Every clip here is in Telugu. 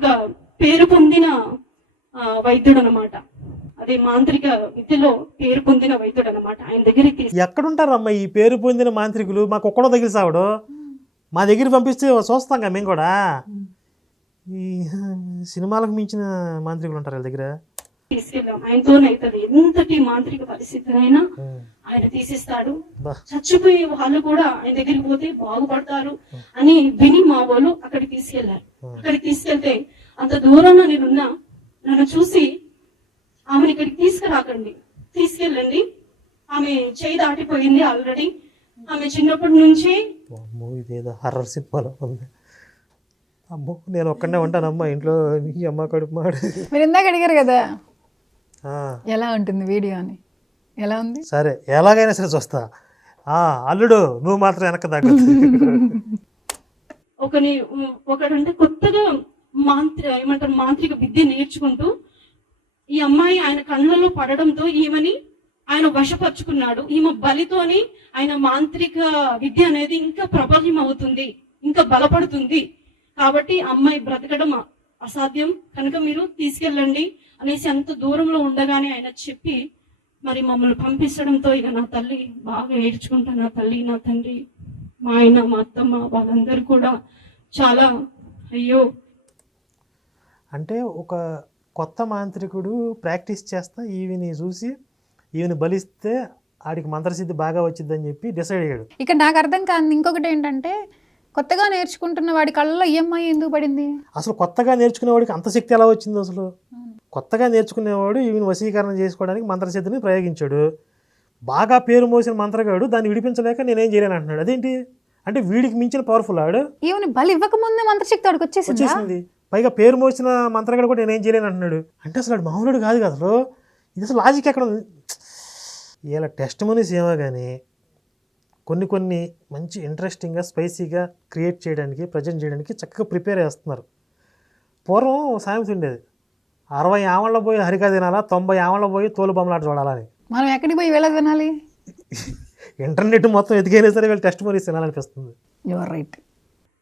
ఒక పేరు పొందిన వైద్యుడు అనమాట. అదే మాంత్రిక విద్యలో పేరు పొందిన వైద్యుడు అనమాట. ఆయన దగ్గరికి ఎక్కడుంటారమ్మా ఈ పేరు పొందిన మాంత్రికులు? మాకు ఒక్కడో దగ్గర సావడు, మా దగ్గర పంపిస్తే చూస్తాం కదా మేము కూడా. ఈ సినిమాలకు మించిన మాంత్రికులు ఉంటారు వాళ్ళ దగ్గర. తీసుకెళ్ళాం. ఆయనతోనైతుంది ఎంతటి మాంత్రిక పరిస్థితులైనా ఆయన తీసిస్తాడు. చచ్చిపోయే వాళ్ళు కూడా ఆయన దగ్గరికి పోతే బాగుపడతారు అని విని మా వాళ్ళు అక్కడికి తీసుకెళ్లారు. అక్కడికి తీసుకెళ్తే అంత దూరంలో నేనున్నా, నన్ను చూసి ఆమెను ఇక్కడికి తీసుకురాకండి, తీసుకెళ్ళండి, ఆమె చేయి దాటిపోయింది ఆల్రెడీ, ఆమె చిన్నప్పటి నుంచి. ఇదేదో హర్రర్ సినిమాలో ఉంది. అమ్మో నేను ఒక్కడనే ఉంటానమ్మా ఇంట్లో, నీ అమ్మ కడుపు మాడు. మీరు ఇందాక అడిగారు కదా ఎలా ఉంటుంది వీడియో అని, ఎలా ఉంది? సరే ఎలాగైనా సరే చూస్తా. అల్లుడు నువ్వు మాత్రం వెనక్కి తగ్గదు. ఒకడంటే కొత్తగా మాంత్రిక విద్య నేర్చుకుంటూ ఈ అమ్మాయి ఆయన కళ్ళలో పడడంతో ఈమెని ఆయన వశపరుచుకున్నాడు. ఈమె బలితోని ఆయన మాంత్రిక విద్య అనేది ఇంకా ప్రబలం అవుతుంది, ఇంకా బలపడుతుంది. కాబట్టి అమ్మాయి బ్రతకడం అసాధ్యం కనుక మీరు తీసుకెళ్ళండి అనేసి అంత దూరంలో ఉండగానే ఆయన చెప్పి మరి మమ్మల్ని పంపించడంతో ఇక నా తల్లి బాగా ఏడ్చుకుంటా, నా తల్లి, నా తండ్రి, మా ఆయన, మా అత్తమ్మ వాళ్ళందరూ కూడా చాలా అయ్యో. అంటే ఒక కొత్త మాంత్రికుడు ప్రాక్టీస్ చేస్తా ఈవిని చూసి ఈవిని బలిస్తే ఆడికి మంత్రసిద్ధి బాగా వచ్చిందని చెప్పి డిసైడ్ అయ్యాడు. ఇక్కడ నాకు అర్థం కాదు ఇంకొకటి ఏంటంటే, కొత్తగా నేర్చుకుంటున్న వాడి కళ్ళలో ఈఎంఐ ఎందుకు పడింది? అసలు కొత్తగా నేర్చుకునేవాడికి అంత శక్తి ఎలా వచ్చింది? అసలు కొత్తగా నేర్చుకునేవాడు ఈవిని వశీకరణ చేసుకోవడానికి మంత్రసిద్ధిని ప్రయోగించాడు. బాగా పేరు మోసిన మంత్రగాడు దాన్ని విడిపించలేక నేనేం చేయలేను అంటున్నాడు. అదేంటి అంటే వీడికి మించిన పవర్ఫుల్ ఆడు. ఈవెన్ బలి ఇవ్వకముందే మంత్రశక్తి వాడికి వచ్చేసింది. పైగా పేరు మోసిన మంత్రగాడు కూడా నేనేం చేయలేను అంటున్నాడు. అంటే అసలు వాడు మామూలుడు కాదు కదా. అసలు ఇది అసలు లాజిక్ ఎక్కడ ఉంది? ఇలా టెస్ట్ మనీస్ ఏమో కానీ కొన్ని మంచి ఇంట్రెస్టింగ్గా స్పైసీగా క్రియేట్ చేయడానికి, ప్రజెంట్ చేయడానికి చక్కగా ప్రిపేర్ చేస్తున్నారు. పూర్వం సామెత ఉండేది, 60 ఆమళ్ళ పోయి హరికా తినాలా, 90 ఆమళ్ళ పోయి తోలు బొమ్మలాట చూడాలని. మనం ఎక్కడికి పోయి వెళ్ళ తినాలి? ఇంటర్నెట్ మొత్తం ఎదిగైనా సరే వీళ్ళు టెస్ట్ మనీస్ తినాలనిపిస్తుంది. Your right.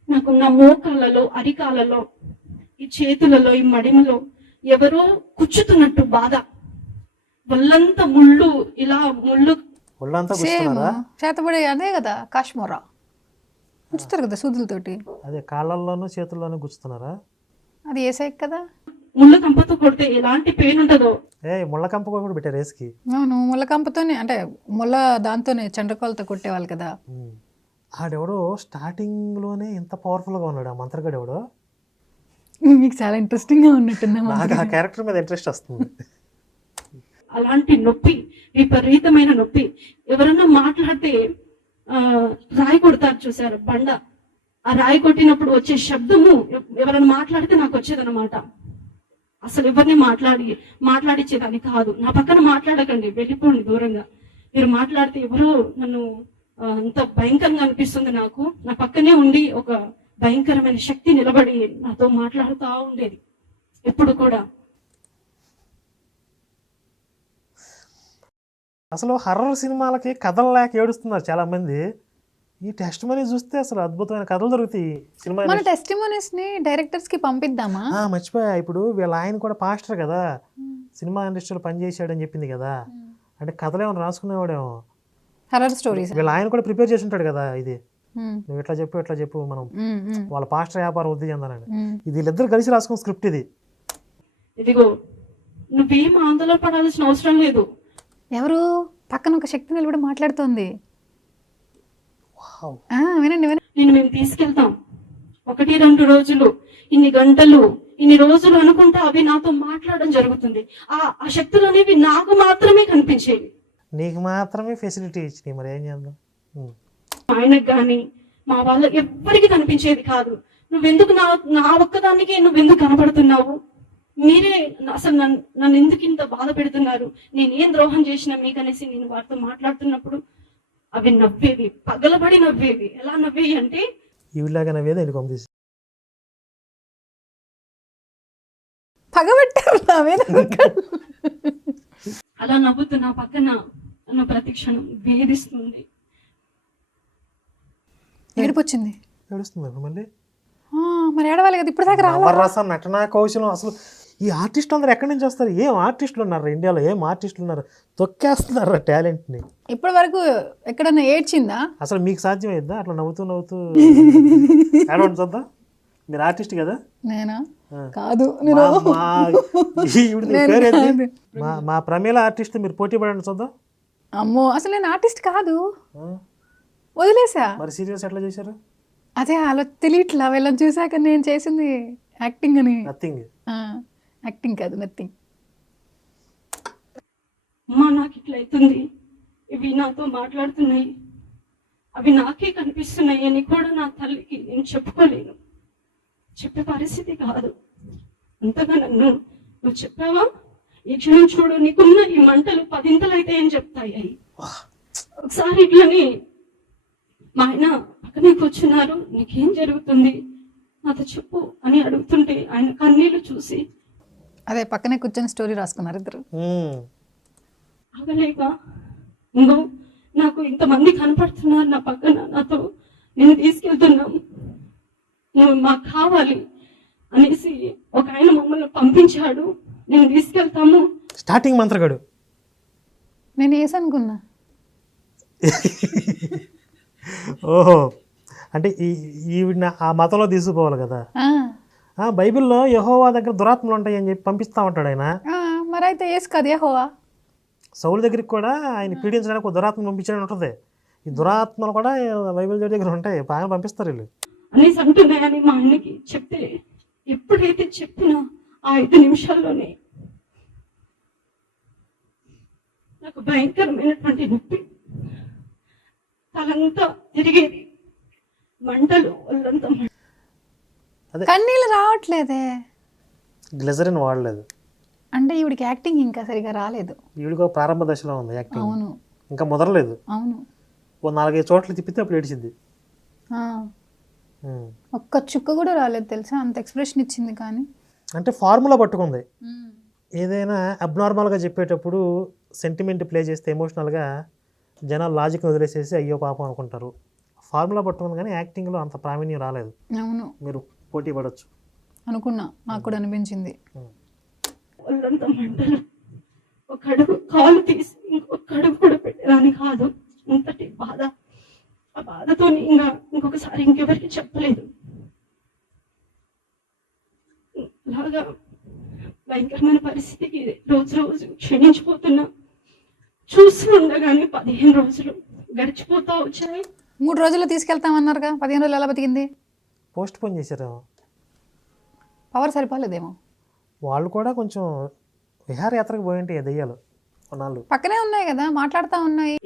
నాకున్న మోకాళ్ళలో, అరికాలలో, ఈ చేతులలో, ఈ మడిమలో ఎవరో కుచ్చుతున్నట్టు బాధ, ఒళ్ళంతా ముళ్ళు, ఇలా ముళ్ళు చేతబడి. అదే కదా కాశ్మోరా గుచ్చుతారు కదా సూదులతోటి. అదే కాళ్ళల్లోనూ చేతుల్లోనూ గుచ్చుతున్నారా? అది ఏ సైక్ కదా. ముళ్ళ కంపతో కొడితే ఎలాంటి పెయిన్ ఉంటుందో. ముళ్ళ కంప కూడా పెట్టారు రేస్కి. అవును, ముళ్ళ కంపతోనే, అంటే ముళ్ళ దాంతోనే చండ్రకాలతో కొట్టేవాళ్ళు కదా. ఆడెవడో స్టార్టింగ్ లోనే ఇంత పవర్ఫుల్ గా ఉన్నాడు ఆ మంత్రగాడు ఎవడో. మీకు చాలా ఇంట్రెస్టింగ్ గా ఉన్నట్టుంది. నాకు ఆ క్యారెక్టర్ మీద ఇంట్రెస్ట్ వస్తుంది. అలాంటి నొప్పి, విపరీతమైన నొప్పి. ఎవరన్నా మాట్లాడితే రాయి కొడతారు చూసారు, బండ, ఆ రాయి కొట్టినప్పుడు వచ్చే శబ్దము ఎవరైనా మాట్లాడితే నాకు వచ్చేదన్నమాట. అసలు ఎవరిని మాట్లాడిచ్చేదాన్ని కాదు. నా పక్కన మాట్లాడకండి, వెళ్ళిపోండి దూరంగా. మీరు మాట్లాడితే ఎవరో నన్ను అంత భయంకరంగా అనిపిస్తుంది నాకు. నా పక్కనే ఉండి ఒక భయంకరమైన శక్తి నిలబడి నాతో మాట్లాడుతూ ఉండేది ఎప్పుడు కూడా. అసలు హర్రర్ సినిమాలకి కథలు లేక ఏడుస్తున్నారు చాలా మంది. ఈ టెస్ట్ మనీ చూస్తే అసలు అద్భుతమైన కథలు దొరుకుతాయి. సినిమా మన టెస్ట్ మనీస్ ని డైరెక్టర్స్ కి పంపిద్దామా? మర్చిపోయా, ఇప్పుడు వీళ్ళ ఆయన కూడా పాస్టర్ కదా, సినిమా ఇండస్ట్రీలో పనిచేసాడని చెప్పింది కదా. అంటే కథలు ఏమైనా రాసుకునేవాడేమో, హర్రర్ స్టోరీస్. వీళ్ళ ఆయన కూడా ప్రిపేర్ చేసి ఉంటాడు కదా. ఇది నువ్వు ఎట్లా చెప్పు మనం వాళ్ళ పాస్టర్ వ్యాపారం వృద్ధి చెందాలని. ఇది వీళ్ళిద్దరు కలిసి రాసుకున్న స్క్రిప్ట్ ఇది. ఇదిగో నువ్వేం ఆందోళన పడాల్సిన అవసరం లేదు. ఎవరు పక్కన ఒక శక్తి నిలబడి మాట్లాడుతోంది. వినండి వినండి. నేను మేము తీసుకెళ్తాం 1-2 రోజులు, ఇన్ని గంటలు, ఇన్ని రోజులు అనుకుంటా అవి నాతో మాట్లాడడం జరుగుతుంది. ఆ శక్తులు అనేవి నాకు మాత్రమే కనిపించేవి, నీకు మాత్రమే ఫెసిలిటీ ఇచ్చినాయి. మరి ఏం చేద్దాం? ఆయనకు గాని మా వాళ్ళ ఎవ్వరికి కనిపించేది కాదు. నువ్వెందుకు నా ఒక్కదానికి నువ్వెందుకు కనపడుతున్నావు? మీరే అసలు నన్ను ఎందుకు ఇంత బాధ పెడుతున్నారు? నేనేం ద్రోహం చేసినా మీకనేసి నేను వారితో మాట్లాడుతున్నప్పుడు అవి నవ్వేవి, పగలబడి నవ్వేవి. ఎలా నవ్వేవి అంటే ఇవిలాగా నవ్వేది ఆయన పంపిస్తే పగబట్టారు. అలా నవ్వుతూ నా పక్కన నన్ను ప్రతి క్షణం వేధిస్తుంది. ఏడుపొచ్చింది, ఏడుస్తుంది మళ్ళీ. మరి ఏడవాలి కదా, ఇప్పుడు దాకా రావాలి. నవరస నటనా కౌశలం అసలు ఈ ఆర్టిస్టులు అందరూ ఎక్కడి నుంచి వస్తారు? ఏం ఆర్టిస్టులు ఉన్నారు ఇండియాలో, ఏం ఆర్టిస్టులు ఉన్నారు, తొక్కేస్తున్నారు టాలెంట్ని. ఇప్పటి వరకు ఎక్కడన్నా ఏడ్చిందా? అసలు మీకు సాధ్యమైద్దా అట్లా నవ్వుతూ నవ్వుతూ ఏడవండి చూద్దాం? మీరు ఆర్టిస్ట్ కదా? నేనా? ఆ. కాదు. ఈవిడ పేరేంటి? మా ప్రమేల ఆర్టిస్ట్, మీరు పోటీ పడండి చూద్దాం. అమ్మో, అసలు నేను ఆర్టిస్ట్ కాదు, ఆ, వదిలేసా. మరి సీరియల్స్ ఎట్లా చేశారు? అదే అలా తెలియట్లా, వీళ్ళని చూసాక నేను చేసింది యాక్టింగ్ అని. నథింగ్. యాక్టింగ్ కాదు, నథింగ్. అమ్మా నాకు ఇట్లా అవుతుంది, ఇవి నాతో మాట్లాడుతున్నాయి, అవి నాకే కనిపిస్తున్నాయి అని కూడా నా తల్లికి నేను చెప్పుకోలేను, చెప్పే పరిస్థితి కాదు. అంతగా నన్ను నువ్వు చెప్పావా, ఈ క్షణం చూడు నీకున్న ఈ మంటలు 10 అయితే అని చెప్తాయి అవి. ఒకసారి ఇట్లని మా ఆయన పక్కనే కూర్చున్నారు, నీకేం జరుగుతుంది నాతో చెప్పు అని అడుగుతుంటే ఆయన కన్నీళ్లు చూసి అదే పక్కనే కూర్చొని స్టోరీ రాసుకున్నారు ఇద్దరు. ఆగలేక ఇంకో నాకు ఇంతమంది కనపడుతున్నారు నా పక్కన, నాతో నేను తీసుకెళ్తున్నాం, నువ్వు మాకు కావాలి అనేసి ఒక ఆయన మమ్మల్ని పంపించాడు, నేను తీసుకెళ్తాము. స్టార్టింగ్ మంత్రగాడు. నేను వేసి అనుకున్నా. ఓహో, అంటే ఈవిడ ఆ మతంలో తీసుకుపోవాలి కదా. బైబిల్లో యెహోవా దగ్గర దురాత్మలు ఉంటాయి అని చెప్పి పంపిస్తా ఉంటాడు ఆయన. మరి అయితే వేసి కదా యెహోవా. సౌలు దగ్గరికి కూడా ఆయన పీడించడానికి ఒక దురాత్మ పంపించడం ఉంటుంది. ఈ దురాత్మలు కూడా బైబిల్ దగ్గర ఉంటాయి, బాగా పంపిస్తారు వీళ్ళు అనేసి అంటున్నాయని మా ఆయనకి చెప్తే, ఎప్పుడైతే చెప్పినా ఆ 5 నిమిషాల్లోనే నాకు భయంకరమైనటువంటి నొప్పి, తలంతా తిరిగేది, మంటలు ఒళ్ళంతా. కన్నీళ్ళు రావట్లేదే, గ్లిజరిన్ వాడలేదు అంటే ఈవిడికి యాక్టింగ్ ఇంకా సరిగా రాలేదు. ఈవిడికి ప్రారంభ దశలో ఉంది యాక్టింగ్, అవును ఇంకా ముదరలేదు. అవును, ఓ 4-5 చోట్ల తిప్పితే అప్పుడు ఏడిచింది. ఒక్క చుక్క కూడా రాలేదు తెలుసా, అంత ఎక్స్ప్రెషన్ ఇచ్చింది. కానీ అంటే ఫార్ములా పట్టుకుంది. ఏదైనా అబ్నార్మల్గా చెప్పేటప్పుడు సెంటిమెంట్ ప్లే చేస్తే ఎమోషనల్గా జనాలు లాజిక్ని వదిలేసేసి అయ్యో పాపం అనుకుంటారు. ఫార్ములా పట్టుకుంది కానీ యాక్టింగ్లో అంత ప్రావీణ్యం రాలేదు. అవును, మీరు పోటీ పడవచ్చు అనుకున్నా, నాకు కూడా అనిపించింది. ఒళ్ళంతా మంటలు, ఒక అడుగు కాలు తీసి ఇంకొక అడుగు కూడా పెట్టేదాన్ని కాదు, అంతటి బాధ. ఆ బాధతో ఇంకొకసారి ఇంకెవరికి చెప్పలేదు. అలాగా భయంకరమైన పరిస్థితికి రోజు రోజు క్షీణించిపోతున్నా. చూస్తూ ఉండగానే 15 రోజులు గడిచిపోతా వచ్చాయి. 3 రోజుల్లో తీసుకెళ్తామన్నారుగా, 15 రోజులు ఎలా బతికింది? పోస్ట్ పోన్ చేశారేమో, పవర్ సరిపోలేదేమో. వాళ్ళు కూడా కొంచెం విహారయాత్రకు పోయింటే దెయ్యాలు కొన్నాళ్ళు పక్కనే ఉన్నాయి కదా, మాట్లాడుతూ ఉన్నాయి.